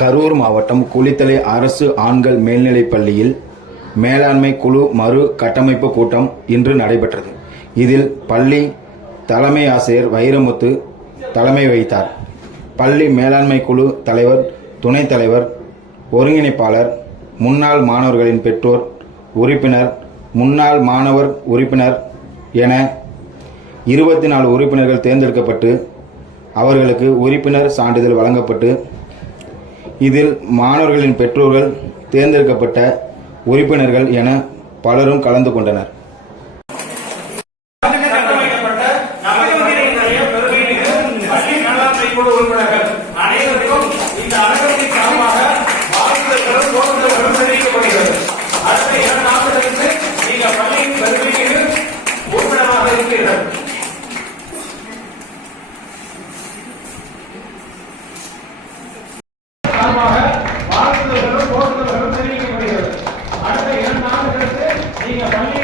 கரூர் மாவட்டம் குளித்தலை அரசு ஆண்கள் மேல்நிலைப் பள்ளியில் மேலாண்மை குழு மறு கட்டமைப்பு கூட்டம் இன்று நடைபெற்றது. இதில் பள்ளி தலைமை ஆசிரியர் வைரமுத்து தலைமை வகித்தார். பள்ளி மேலாண்மை குழு தலைவர் துணைத் தலைவர் ஒருங்கிணைப்பாளர் முன்னாள் மாணவர்களின் பெற்றோர் உறுப்பினர் முன்னாள் மாணவர் உறுப்பினர் என இருபத்தி நாலு உறுப்பினர்கள் தேர்ந்தெடுக்கப்பட்டு அவர்களுக்கு உறுப்பினர் சான்றிதழ் வழங்கப்பட்டு இதில் மாணவர்களின் பெற்றோர்கள் தேர்ந்தெடுக்கப்பட்ட உறுப்பினர்கள் என பலரும் கலந்து கொண்டனர். சார்பாக வாழ்த்துதல்களும் போற்றுதல்களும் தெரிவிக்கப்படுகிறது. அடுத்த இரண்டு ஆண்டுகளுக்கு நீங்கள் பள்ளி